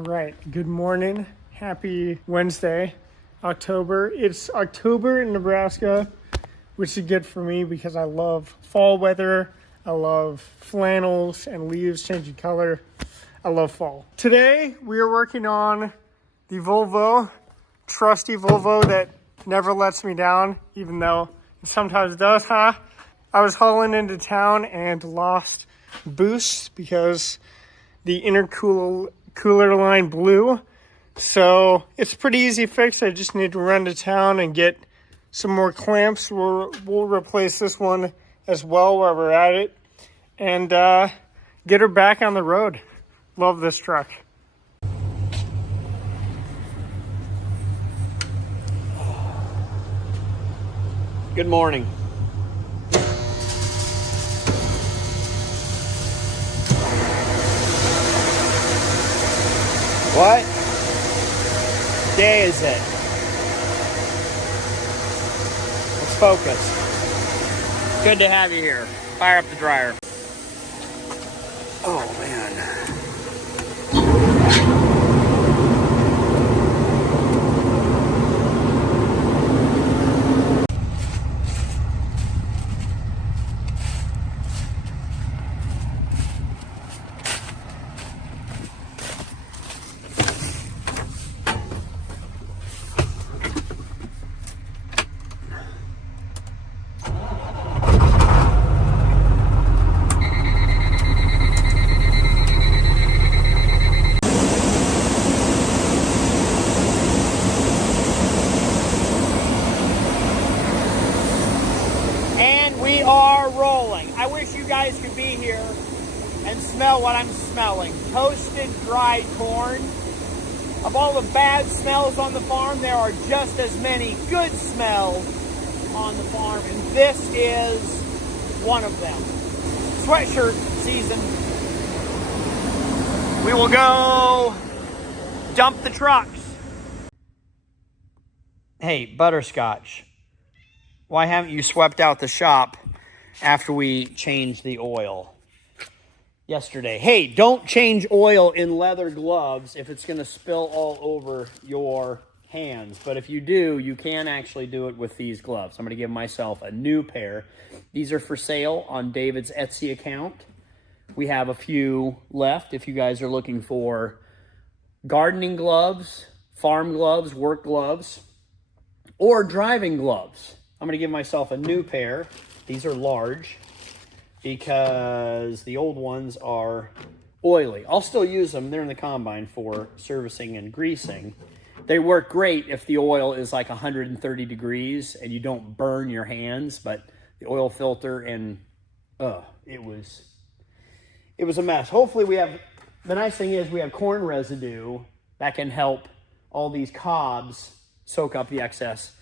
All right, good morning. Happy Wednesday, October. It's October in Nebraska, which is good for me because I love fall weather. I love flannels and leaves changing color. I love fall. Today, we are working on the Volvo, trusty Volvo that never lets me down, even though it sometimes does, huh? I was hauling into town and lost boost because the intercooler line blew. So it's a pretty easy fix. I just need to run to town and get some more clamps. We'll replace this one as well while we're at it and get her back on the road. Love this truck. Good morning. What day is it? Let's focus. Good to have you here. Fire up the dryer. Oh, man. We are rolling. I wish you guys could be here and smell what I'm smelling. Toasted dried corn. Of all the bad smells on the farm, there are just as many good smells on the farm, and this is one of them. Sweatshirt season. We will go dump the trucks. Hey, Butterscotch. Why haven't you swept out the shop after we changed the oil yesterday? Hey, don't change oil in leather gloves if it's going to spill all over your hands. But if you do, you can actually do it with these gloves. I'm going to give myself a new pair. These are for sale on David's Etsy account. We have a few left if you guys are looking for gardening gloves, farm gloves, work gloves, or driving gloves. I'm going to give myself a new pair. These are large because the old ones are oily. I'll still use them. They're in the combine for servicing and greasing. They work great if the oil is like 130 degrees and you don't burn your hands, but the oil filter and it was a mess. Hopefully the nice thing is we have corn residue that can help all these cobs soak up the excess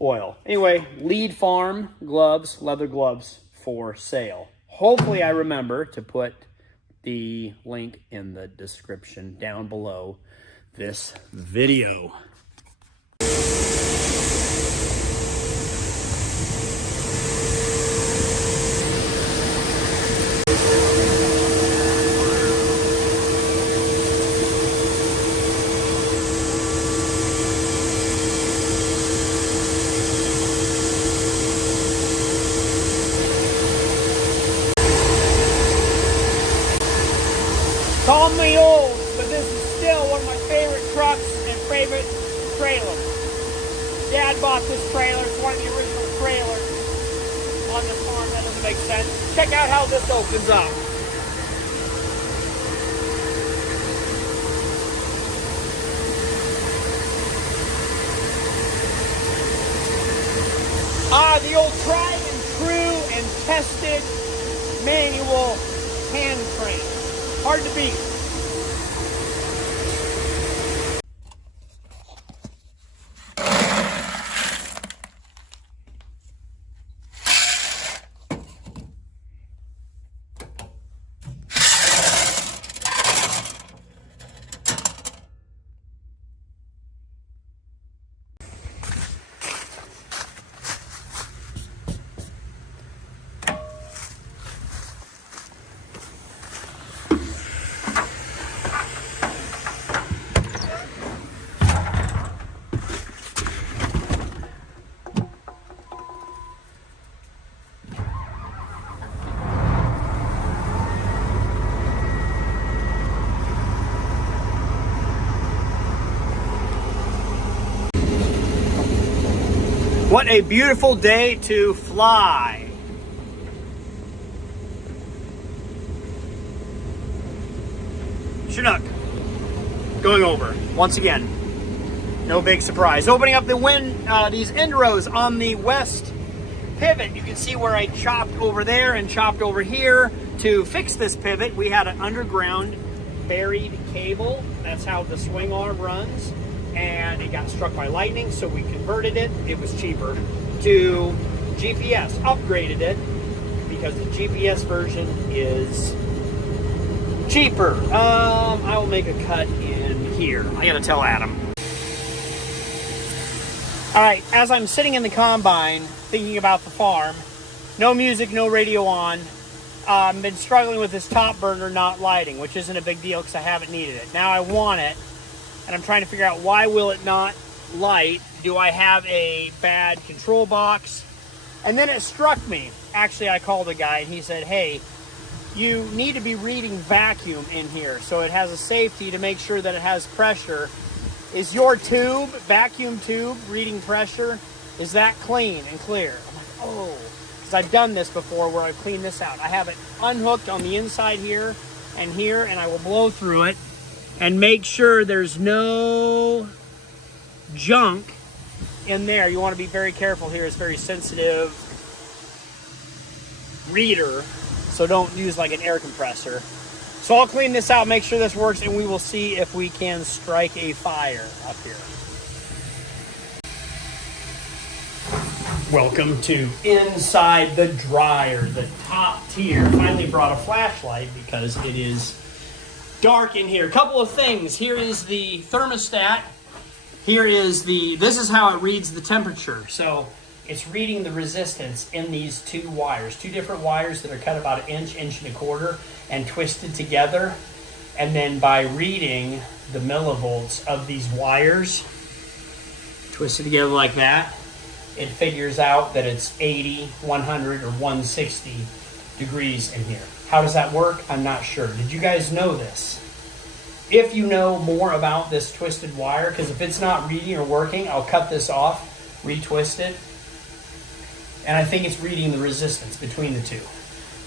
oil. Anyway, LEAAD Farm Gloves, leather gloves for sale. Hopefully I remember to put the link in the description down below this video. Call me old, but this is still one of my favorite trucks and favorite trailers. Dad bought this trailer. It's one of the original trailers on the farm. That doesn't make sense. Check out how this opens up. The old tried and true and tested manual hand crank. Hard to beat. What a beautiful day to fly. Chinook going over once again. No big surprise. Opening up the these end rows on the west pivot. You can see where I chopped over there and chopped over here to fix this pivot. We had an underground buried cable. That's how the swing arm runs. And it got struck by lightning, so we converted it. It was cheaper to GPS. Upgraded it because the GPS version is cheaper. I will make a cut in here. I gotta tell Adam. All right, as I'm sitting in the combine thinking about the farm, no music, no radio on. I've been struggling with this top burner not lighting, which isn't a big deal because I haven't needed it. Now I want it, and I'm trying to figure out why will it not light. Do I have a bad control box? And then it struck me. Actually, I called a guy and he said, hey, you need to be reading vacuum in here so it has a safety to make sure that it has pressure. Is your tube, vacuum tube, reading pressure? Is that clean and clear? I'm like, oh, because I've done this before where I've cleaned this out. I have it unhooked on the inside here, and I will blow through it and make sure there's no junk in there. You want to be very careful here. It's very sensitive reader, so don't use like an air compressor. So I'll clean this out, make sure this works, and we will see if we can strike a fire up here. Welcome to inside the dryer, the top tier. Finally brought a flashlight because it is dark in here. A couple of things. Here is the thermostat. This is how it reads the temperature. So it's reading the resistance in these two wires, two different wires that are cut about an inch, inch and a quarter, and twisted together. And then by reading the millivolts of these wires, twisted together like that, it figures out that it's 80, 100, or 160 degrees in here. How does that work? I'm not sure. Did you guys know this? If you know more about this twisted wire, because if it's not reading or working, I'll cut this off, retwist it, and I think it's reading the resistance between the two.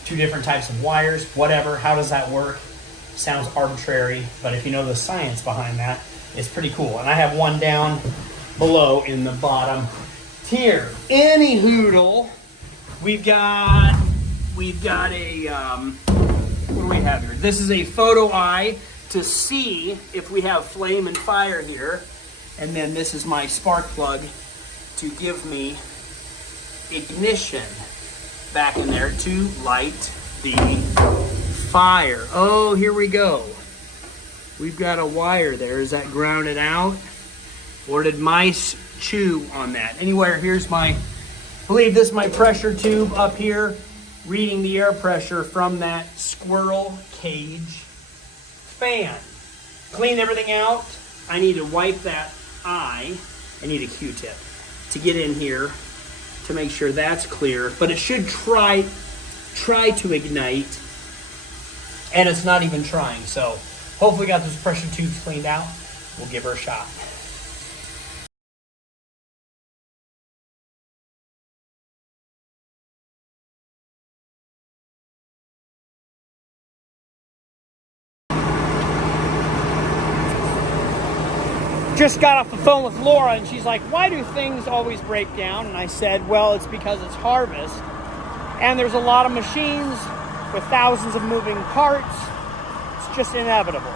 Two different types of wires, whatever. How does that work? Sounds arbitrary, but if you know the science behind that, it's pretty cool. And I have one down below in the bottom tier. Any hoodle, we've got a, what do we have here? This is a photo eye to see if we have flame and fire here. And then this is my spark plug to give me ignition back in there to light the fire. Oh, here we go. We've got a wire there. Is that grounded out? Or did mice chew on that? Anyway, here's I believe this is my pressure tube up here, reading the air pressure from that squirrel cage fan. Clean everything out. I need to wipe that eye. I need a Q-tip to get in here to make sure that's clear, but it should try to ignite, and it's not even trying. So hopefully got those pressure tubes cleaned out. We'll give her a shot. Just got off the phone with Laura, and she's like, why do things always break down? And I said, well, it's because it's harvest, and there's a lot of machines with thousands of moving parts. It's just inevitable.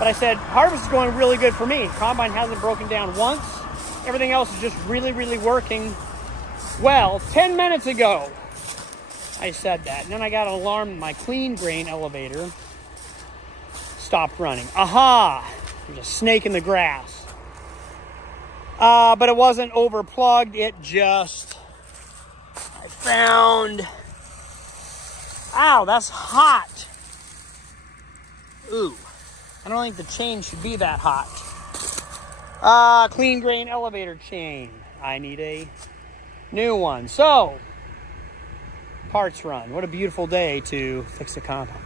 But I said, harvest is going really good for me. Combine hasn't broken down once. Everything else is just really, really working well. 10 minutes ago, I said that. And then I got an alarm. My clean grain elevator stopped running. Aha! There's a snake in the grass. But it wasn't overplugged. It just, I found, ow, that's hot. Ooh, I don't think the chain should be that hot. Clean grain elevator chain. I need a new one. So, parts run. What a beautiful day to fix a combine.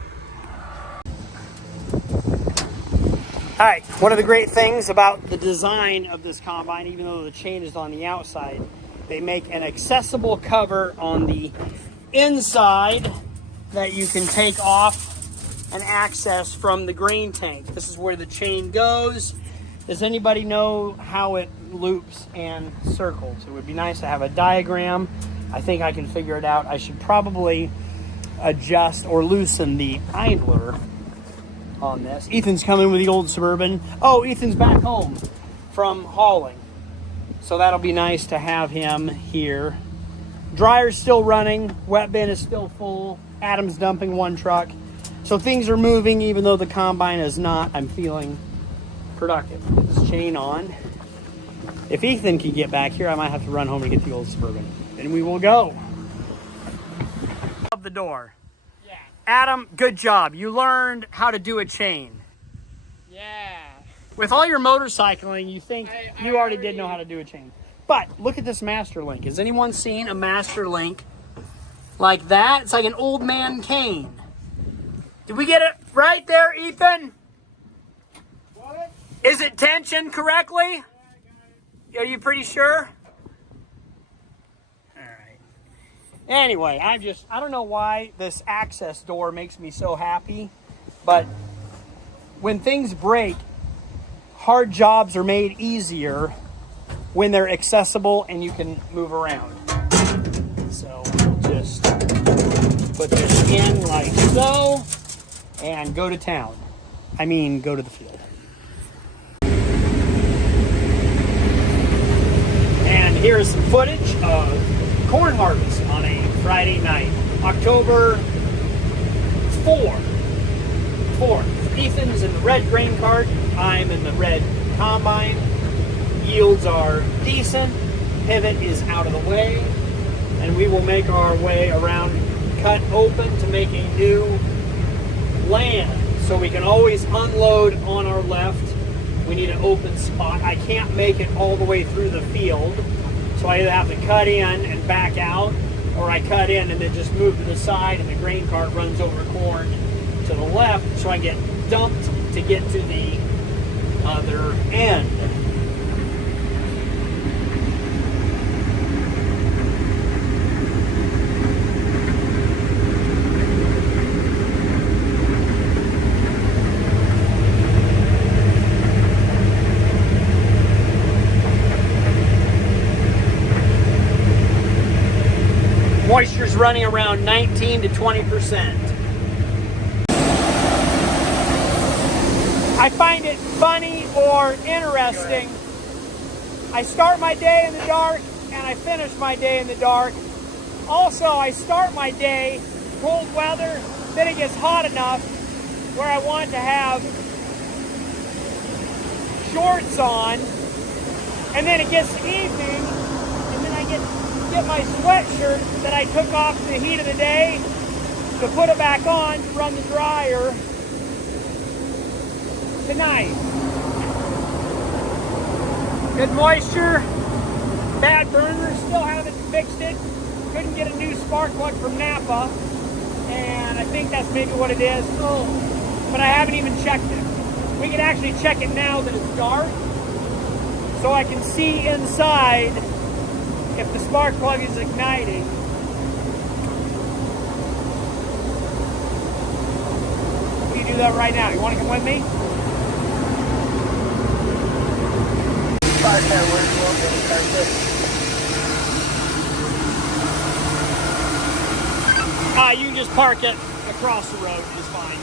All right, one of the great things about the design of this combine, even though the chain is on the outside, They make an accessible cover on the inside that you can take off and access from the grain tank. This is where the chain goes. Does anybody know how it loops and circles? It would be nice to have a diagram. I think I can figure it out. I should probably adjust or loosen the idler on this. Ethan's coming with the old Suburban. Oh, Ethan's back home from hauling. So that'll be nice to have him here. Dryer's still running. Wet bin is still full. Adam's dumping one truck. So things are moving even though the combine is not. I'm feeling productive. Get this chain on. If Ethan can get back here, I might have to run home and get the old Suburban. Then we will go. Of the door. Yeah. Adam, good job. You learned how to do a chain. Yeah. With all your motorcycling, you think you already did know how to do a chain. But look at this master link. Has anyone seen a master link like that? It's like an old man cane. Did we get it right there, Ethan? What? Is it tensioned correctly? Are you pretty sure? All right. Anyway, I don't know why this access door makes me so happy, but when things break, hard jobs are made easier when they're accessible and you can move around. So we'll just put this in like so and go to town. I mean, go to the field. And here is some footage of corn harvest on a Friday night, October 4th. Ethan's in the red grain cart. I'm in the red combine. Yields are decent. Pivot is out of the way. And we will make our way around, cut open to make a new land. So we can always unload on our left. We need an open spot. I can't make it all the way through the field. So I either have to cut in and back out, or I cut in and then just move to the side and the grain cart runs over corn to the left so I get dumped to get to the other end. Moisture's running around 19 to 20%. I find it funny or interesting. I start my day in the dark and I finish my day in the dark. Also, I start my day cold weather, then it gets hot enough where I want to have shorts on, and then it gets evening and then I get my sweatshirt that I took off the heat of the day to put it back on to run the dryer tonight. Good moisture, bad burner, still haven't fixed it. Couldn't get a new spark plug from Napa, and I think that's maybe what it is. Oh, but I haven't even checked it. We can actually check it now that it's dark, so I can see inside if the spark plug is igniting. We can do that right now. You want to come with me? You can just park it across the road. It's fine.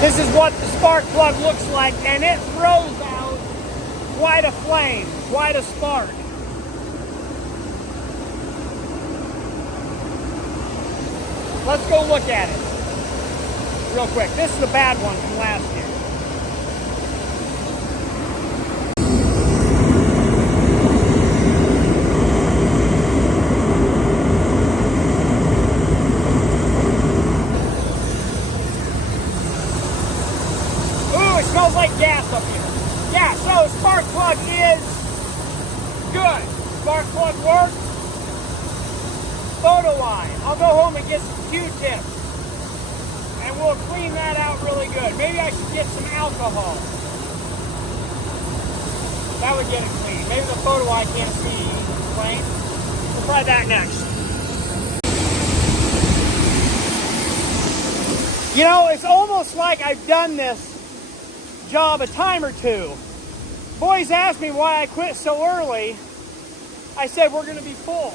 This is what the spark plug looks like, and it throws out quite a flame, quite a spark. let's go look at it real quick. This is the bad one from last year. Ooh, it smells like gas up here. Yeah, so spark plug is good. Spark plug works. Photo line. I'll go home and get some Q-tips. And we'll clean that out really good. Maybe I should get some alcohol. That would get it clean. Maybe the photo eye can't see plain. We'll try that next. You know, it's almost like I've done this job a time or two. Boys asked me why I quit so early. I said we're going to be full.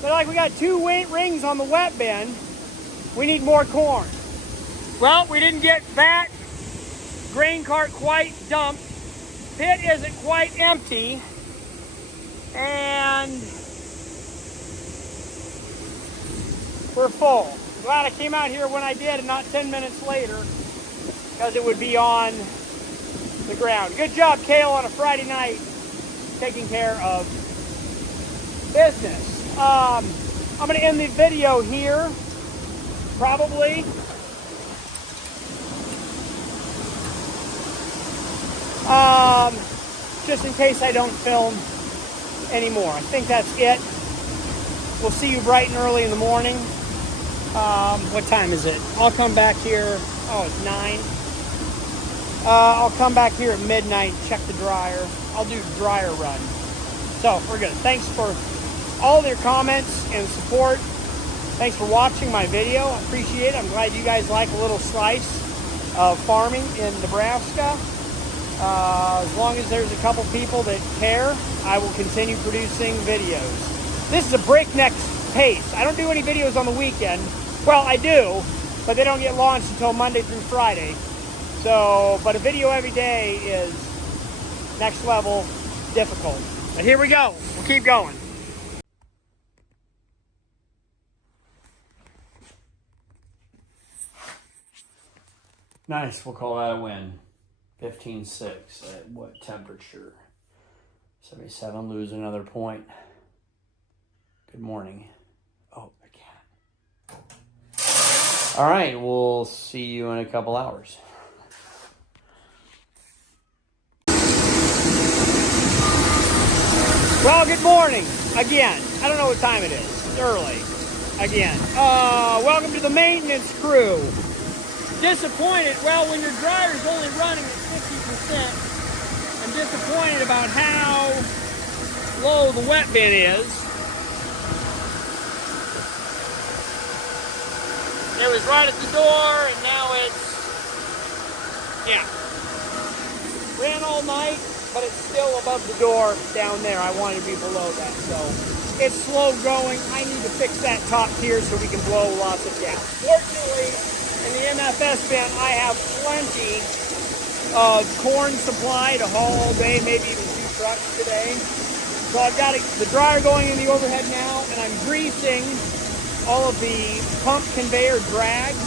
They're like, we got 2 rings on the wet bin. We need more corn. Well, we didn't get that grain cart quite dumped. Pit isn't quite empty. And we're full. Glad I came out here when I did and not 10 minutes later, because it would be on the ground. Good job, Kale, on a Friday night, taking care of business. I'm going to end the video here, probably. Just in case I don't film anymore. I think that's it. We'll see you bright and early in the morning. What time is it? I'll come back here. Oh, it's 9. I'll come back here at midnight, check the dryer. I'll do dryer run. So, we're good. Thanks for all of your comments and support. Thanks for watching my video. I appreciate it. I'm glad you guys like a little slice of farming in Nebraska. As long as there's a couple people that care, I will continue producing videos. This is a breakneck pace. I don't do any videos on the weekend. Well, I do, but they don't get launched until Monday through Friday. So, but a video every day is next level difficult. But here we go. We'll keep going. Nice, we'll call that a win. 15-6 at what temperature? 77, lose another point. Good morning. Oh, a cat. All right, we'll see you in a couple hours. Well, good morning again. I don't know what time it is. It's early again. Welcome to the maintenance crew. Disappointed. Well, when your dryer's only running at 50%, I'm disappointed about how low the wet bin is. It was right at the door, and now it's, yeah. Ran all night, but it's still above the door down there. I wanted to be below that, so it's slow going. I need to fix that top tier so we can blow lots of gas. Fortunately, in the MFS bin, I have plenty of corn supply to haul all day, maybe even 2 trucks today. So I've got the dryer going in the overhead now, and I'm greasing all of the pump conveyor drags.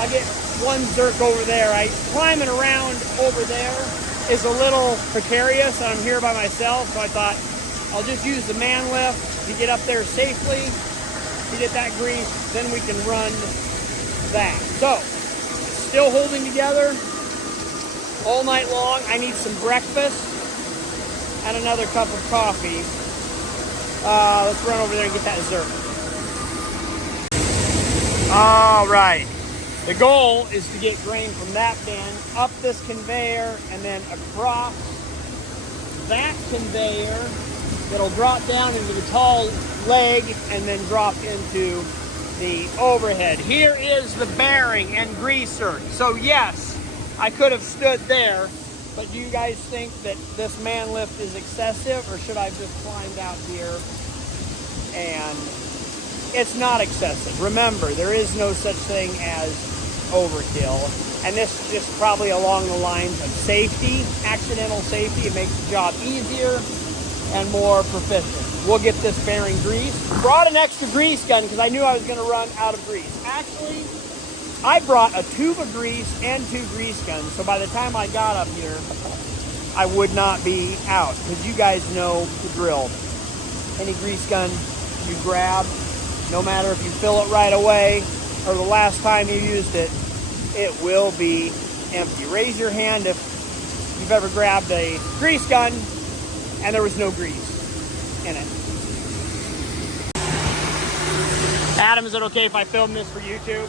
I get one zerk over there. Climbing around over there is a little precarious, and I'm here by myself, so I thought I'll just use the man lift to get up there safely, to get that grease, then we can run that. So, still holding together all night long. I need some breakfast and another cup of coffee. Let's run over there and get that dessert. All right. The goal is to get grain from that bin up this conveyor and then across that conveyor that'll drop down into the tall leg and then drop into the overhead. Here is the bearing and greaser. So yes, I could have stood there, but do you guys think that this man lift is excessive, or should I have just climbed out here? And it's not excessive. Remember, there is no such thing as overkill, and this is just probably along the lines of safety, accidental safety. It makes the job easier, and more proficient. We'll get this bearing greased. Brought an extra grease gun because I knew I was going to run out of grease. Actually, I brought a tube of grease and 2 grease guns, so by the time I got up here, I would not be out, because you guys know the drill. Any grease gun you grab, no matter if you fill it right away or the last time you used it, it will be empty. Raise your hand if you've ever grabbed a grease gun and there was no grease in it. Adam, is it okay if I film this for YouTube?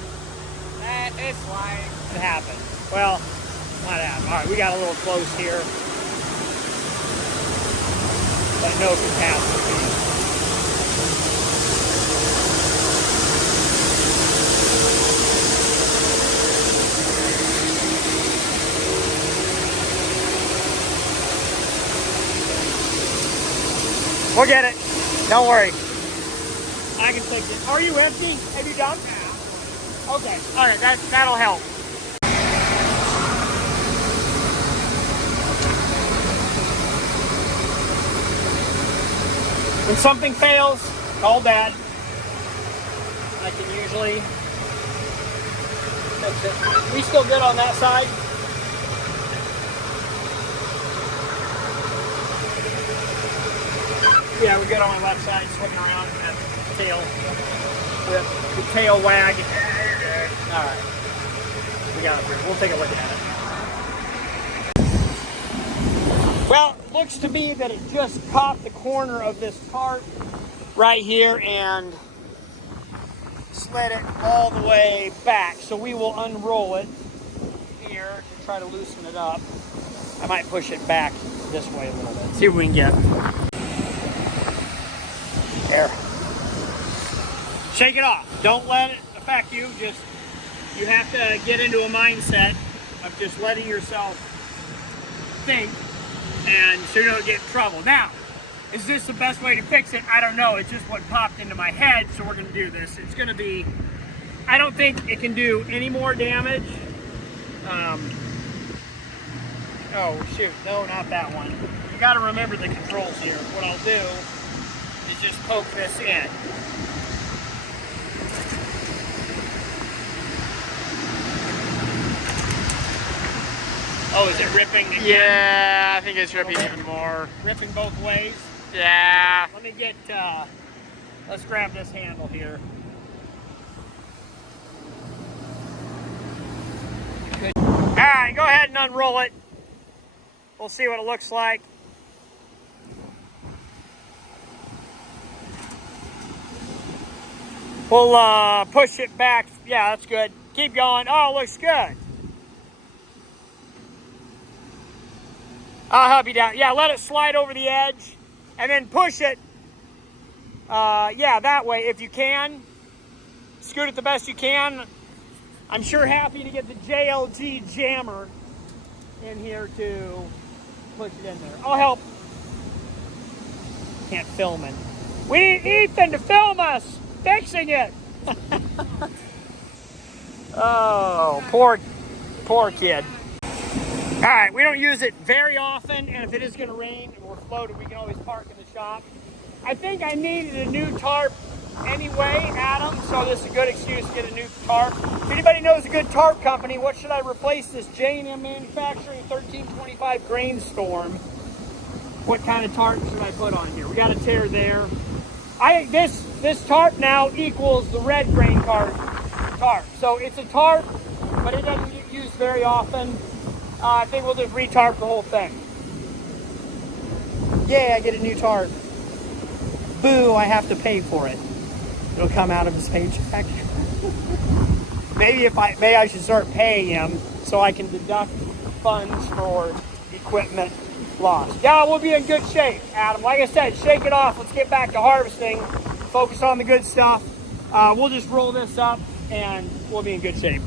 It's fine. It happened. Well, not happened. All right, we got a little close here, but no catastrophe. We'll get it. Don't worry. I can take it. Are you empty? Have you done? Yeah. Okay. All right. That'll help. When something fails, call Dad. I can usually fix it. We still good on that side? Yeah, we're good on my left side, swinging around that tail. The tail wag. All right. We got it. We'll take a look at it. Well, it looks to me that it just caught the corner of this tarp right here and slid it all the way back. So we will unroll it here to try to loosen it up. I might push it back this way a little bit. See what we can get. There. Shake it off. Don't let it affect you. Just, you have to get into a mindset of just letting yourself think, and so you don't get in trouble. Now, is this the best way to fix it? I don't know. It's just what popped into my head, so we're going to do this. It's going to be, I don't think it can do any more damage. Oh, shoot. No, not that one. You got to remember the controls here. What I'll do is just poke this in. Oh, is it ripping again? Yeah, I think it's ripping even more. Ripping both ways? Yeah. Let me get, let's grab this handle here. All right, go ahead and unroll it. We'll see what it looks like. We'll push it back. Yeah, that's good. Keep going. Oh, it looks good. I'll help you down. Yeah, let it slide over the edge and then push it. Yeah, that way if you can. Scoot it the best you can. I'm sure happy to get the JLG jammer in here to push it in there. I'll help. Can't film it. We need Ethan to film us fixing it. Oh, poor kid. All right, we don't use it very often, and if it is going to rain and we're floated, we can always park in the shop. I think I needed a new tarp anyway, Adam, so this is a good excuse to get a new tarp. If anybody knows a good tarp company, what should I replace this J&M Manufacturing 1325 Grainstorm? What kind of tarp should I put on here? We got a tear there. This tarp now equals the red grain tarp. So it's a tarp, but it doesn't get used very often. I think we'll just re-tarp the whole thing. Yeah, I get a new tarp. Boo, I have to pay for it. It'll come out of his paycheck. Maybe I should start paying him so I can deduct funds for equipment lost. Yeah, we'll be in good shape, Adam. Like I said, shake it off. Let's get back to harvesting. Focus on the good stuff. We'll just roll this up and we'll be in good shape.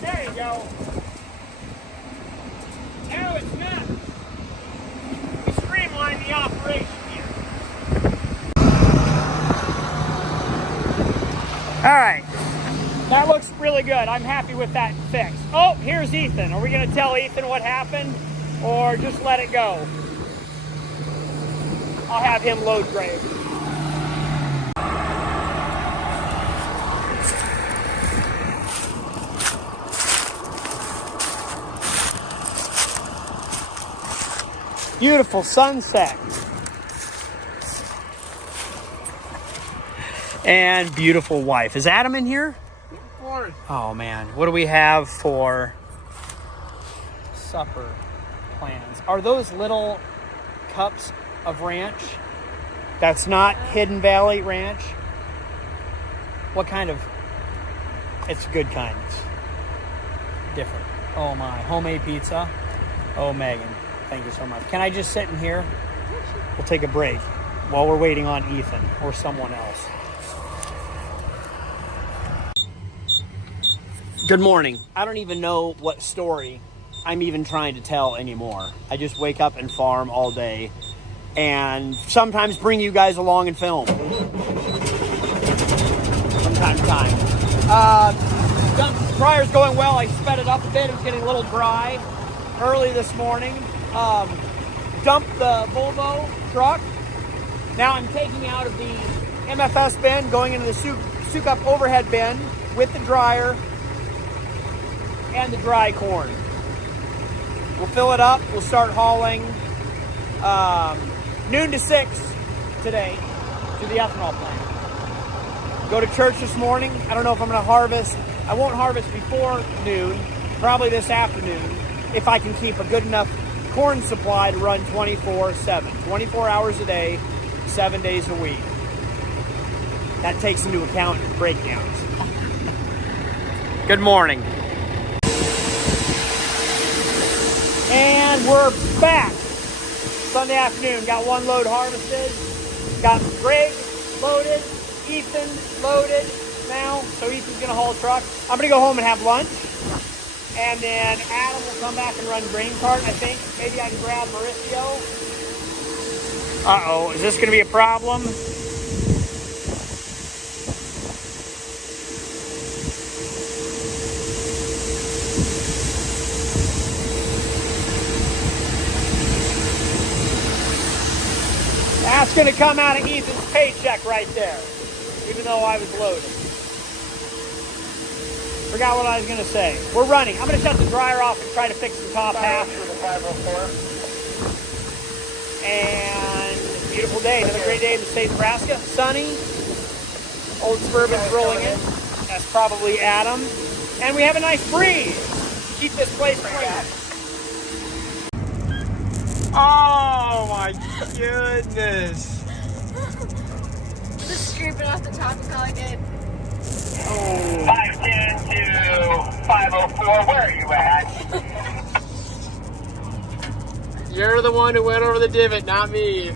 There you go. Now it's not All right. That looks really good. I'm happy with that fix. Oh, here's Ethan. Are we going to tell Ethan what happened or just let it go? I'll have him load grade. Beautiful sunset. And beautiful wife. Is Adam in here? Of course. Oh man, what do we have for supper plans? Are those little cups of ranch? That's not Hidden Valley Ranch? What kind of? It's a good kind. It's different. Oh my, homemade pizza. Oh Megan, thank you so much. Can I just sit in here? We'll take a break while we're waiting on Ethan or someone else. Good morning. I don't even know what story I'm even trying to tell anymore. I just wake up and farm all day and sometimes bring you guys along and film from time to time. Dryer's going well. I sped it up a bit. It was getting a little dry early this morning. Dumped the Volvo truck. Now I'm taking out of the MFS bin, going into the souk up overhead bin with the dryer and the dry corn. We'll fill it up. We'll start hauling noon to 6 today to the ethanol plant. Go to church this morning. I don't know if I'm going to harvest. I won't harvest before noon, probably this afternoon, if I can keep a good enough corn supply to run 24/7. 24 hours a day, 7 days a week. That takes into account breakdowns. Good morning. And we're back. Sunday afternoon. Got one load harvested. Got Greg loaded. Ethan loaded now. So Ethan's going to haul a truck. I'm going to go home and have lunch. And then Adam will come back and run grain cart, I think. Maybe I can grab Mauricio. Uh-oh. Is this going to be a problem? That's going to come out of Ethan's paycheck right there, even though I was loaded. Forgot what I was going to say. We're running. I'm going to shut the dryer off and try to fix the top half. For the 504. And beautiful day. Another great day in the state of Nebraska. Sunny. Old Suburban's rolling in. That's probably Adam. And we have a nice breeze. Keep this place clean. Oh my goodness. Just scraping off the top of all I did. Oh. 510 to 504. Where are you at? You're the one who went over the divot, not me.